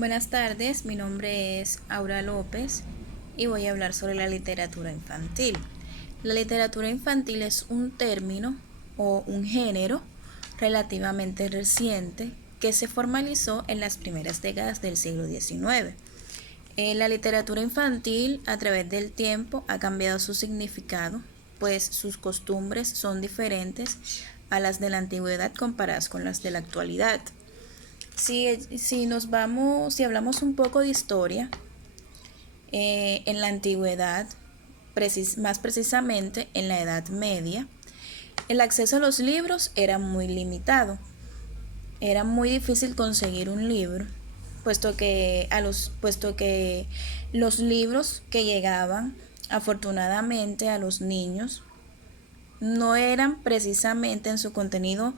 Buenas tardes, mi nombre es Aura López y voy a hablar sobre la literatura infantil. La literatura infantil es un término o un género relativamente reciente que se formalizó en las primeras décadas del siglo XIX. La literatura infantil a través del tiempo ha cambiado su significado, pues sus costumbres son diferentes a las de la antigüedad comparadas con las de la actualidad. Si hablamos un poco de historia, en la antigüedad, más precisamente en la Edad Media, el acceso a los libros era muy limitado. Era muy difícil conseguir un libro, puesto que los libros que llegaban afortunadamente a los niños no eran precisamente en su contenido,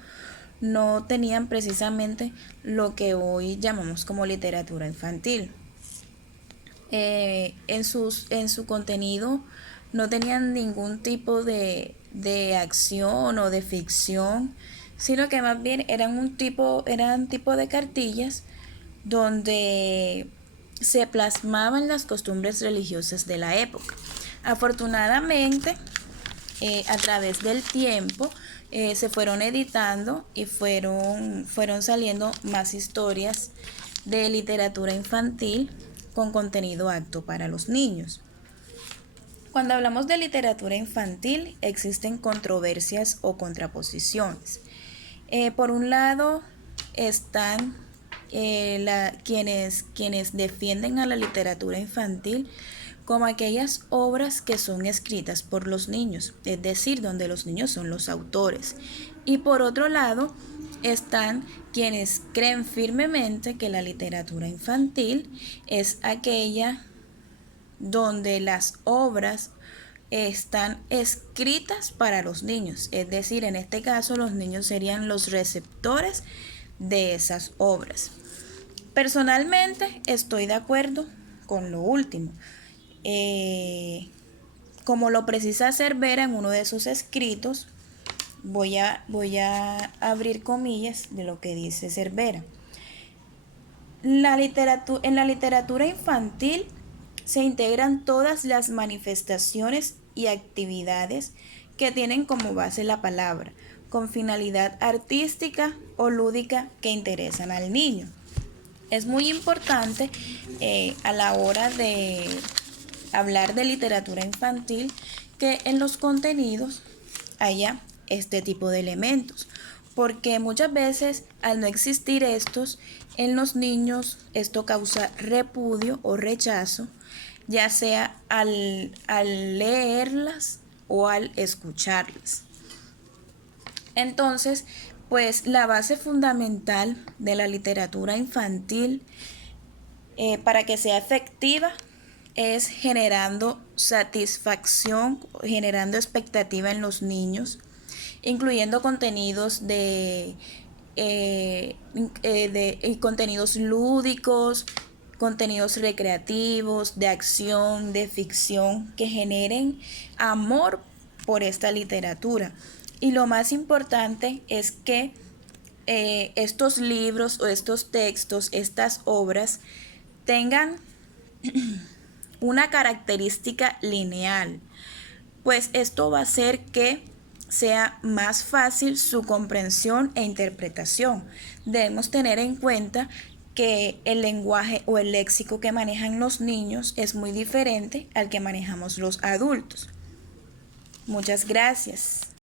no tenían precisamente lo que hoy llamamos como literatura infantil. En su contenido no tenían ningún tipo de acción o de ficción, sino que más bien eran tipo de cartillas donde se plasmaban las costumbres religiosas de la época. Afortunadamente, a través del tiempo se fueron editando y fueron saliendo más historias de literatura infantil con contenido apto para los niños. Cuando hablamos de literatura infantil existen controversias o contraposiciones. Por un lado están quienes defienden a la literatura infantil como aquellas obras que son escritas por los niños, es decir, donde los niños son los autores. Y por otro lado están quienes creen firmemente que la literatura infantil es aquella donde las obras están escritas para los niños, es decir, en este caso los niños serían los receptores de esas obras. Personalmente estoy de acuerdo con lo último. Como lo precisa Cervera en uno de sus escritos, voy a abrir comillas de lo que dice Cervera. En la literatura infantil se integran todas las manifestaciones y actividades que tienen como base la palabra, con finalidad artística o lúdica que interesan al niño. Es muy importante a la hora de hablar de literatura infantil que en los contenidos haya este tipo de elementos, porque muchas veces al no existir estos en los niños, esto causa repudio o rechazo, ya sea al leerlas o al escucharlas. Entonces, pues la base fundamental de la literatura infantil para que sea efectiva es generando satisfacción, generando expectativa en los niños, incluyendo contenidos contenidos lúdicos, contenidos recreativos, de acción, de ficción, que generen amor por esta literatura. Y lo más importante es que estos libros o estos textos, estas obras, tengan una característica lineal, pues esto va a hacer que sea más fácil su comprensión e interpretación. Debemos tener en cuenta que el lenguaje o el léxico que manejan los niños es muy diferente al que manejamos los adultos. Muchas gracias.